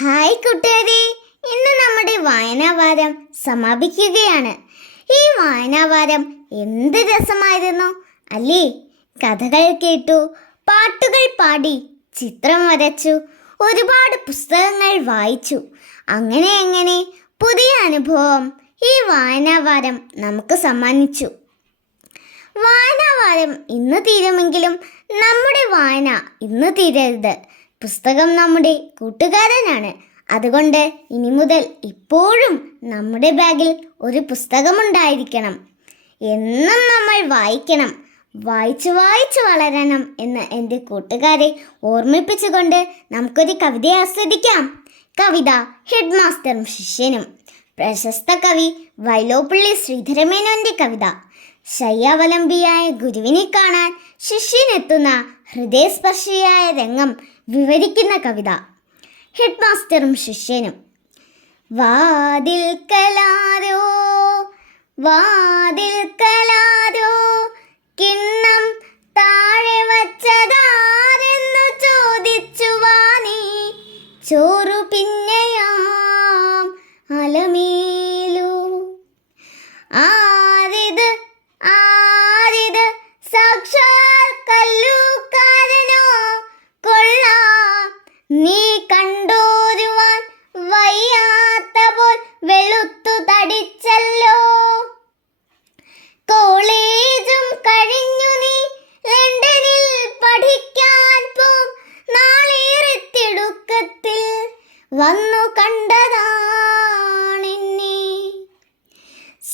Hi കൂട്ടുകാരെ, ഇന്ന് നമ്മുടെ വായനാവാരം സമാപിക്കുകയാണ്. ഈ വായനാവാരം എന്ത് രസമായിരുന്നു അല്ലേ? കഥകൾ കേട്ടു, പാട്ടുകൾ പാടി, ചിത്രം വരച്ചു, ഒരുപാട് പുസ്തകങ്ങൾ വായിച്ചു. അങ്ങനെ പുതിയ അനുഭവം ഈ വായനാവാരം നമുക്ക് സമ്മാനിച്ചു. വായനാവാരം ഇന്ന് തീരുമെങ്കിലും നമ്മുടെ വായന ഇന്ന് തീരരുത്. പുസ്തകം നമ്മുടെ കൂട്ടുകാരനാണ്. അതുകൊണ്ട് ഇനി മുതൽ ഇപ്പോഴും നമ്മുടെ ബാഗിൽ ഒരു പുസ്തകമുണ്ടായിരിക്കണം. എന്നും നമ്മൾ വായിക്കണം, വായിച്ചു വായിച്ചു വളരണം എന്ന് എൻ്റെ കൂട്ടുകാരെ ഓർമ്മിപ്പിച്ചുകൊണ്ട് നമുക്കൊരു കവിത ആസ്വദിക്കാം. കവിത ഹെഡ് മാസ്റ്ററും ശിഷ്യനും. പ്രശസ്ത കവി വൈലോപ്പിള്ളി ശ്രീധരമേനോന്റെ കവിത. ശയ്യാവലംബിയായ ഗുരുവിനെ കാണാൻ ശിഷ്യനെത്തുന്ന ഹൃദയസ്പർശിയായ രംഗം വിവരിക്കുന്ന കവിത. ഹെഡ് മാസ്റ്ററും ശിഷ്യനും. വാതിൽക്കലാരോ വാതിൽക്കലാരോ കിണ്ണം താഴെ വച്ചതാരെന്നു ചോദിച്ചു വാണി. ചോറു പിന്നെയാം അലമേലു. ആരിത് ആരിത് സാക്ഷാൽ കല്ലുകാരനോ? കൊള്ളാം, നീ കണ്ടോരുവാൻ വയ്യാത്ത പോൽ വെളുത്തു തടിച്ചല്ലോ. കോളേജും കഴിഞ്ഞു നീ ലണ്ടനിൽ പഠിക്കാൻ പോം. നാളേറെ തിടുക്കത്തിൽ വന്നു കണ്ടതാണെന്നെ.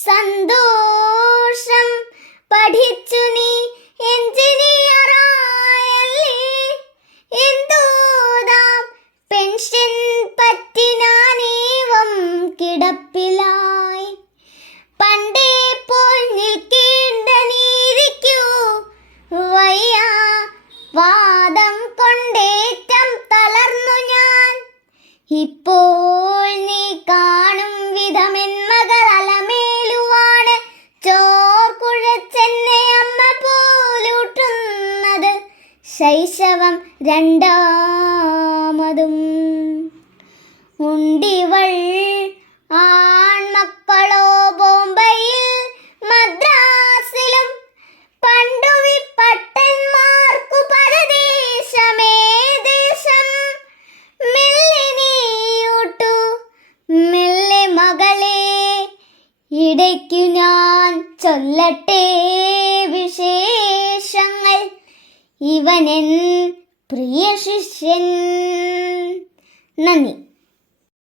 സന്തോഷം, പഠിച്ചു നീ എഞ്ചിനീയറായല്ലേ. എന്തോതാം പെൻഷൻ പറ്റി ഞാനേവം കിടപ്പിലായി. പണ്ടേ പോൽ നിൽക്കേണ്ട നീരിക്കൂ വയ്യ. വാദം കൊണ്ടേറ്റം തളർന്നു ഞാൻ. ഇപ്പോൾ നീ കാണും വിധമെൻ മകൾ അലമേലുവാണ്. ചോർ കുഴച്ചെന്നെ അമ്മ പോലൂട്ടുന്നത്. ശൈശവം രണ്ടാമതും ഉണ്ടിവൾ. ആൺമക്കളോ ബോംബെയിൽ മദ്രാസിലും. പണ്ടു വിപ്പട്ടന്മാർക്കു പരദേശമേ ദേശം. മെല്ലെ നീയൂട്ടു മെല്ലെ മകളെ. ഇടയ്ക്കു ഞാൻ ചൊല്ലട്ടെ വിശേഷങ്ങൾ. ഇവനെൻ പ്രിയ ശിഷ്യൻ. നന്ദി.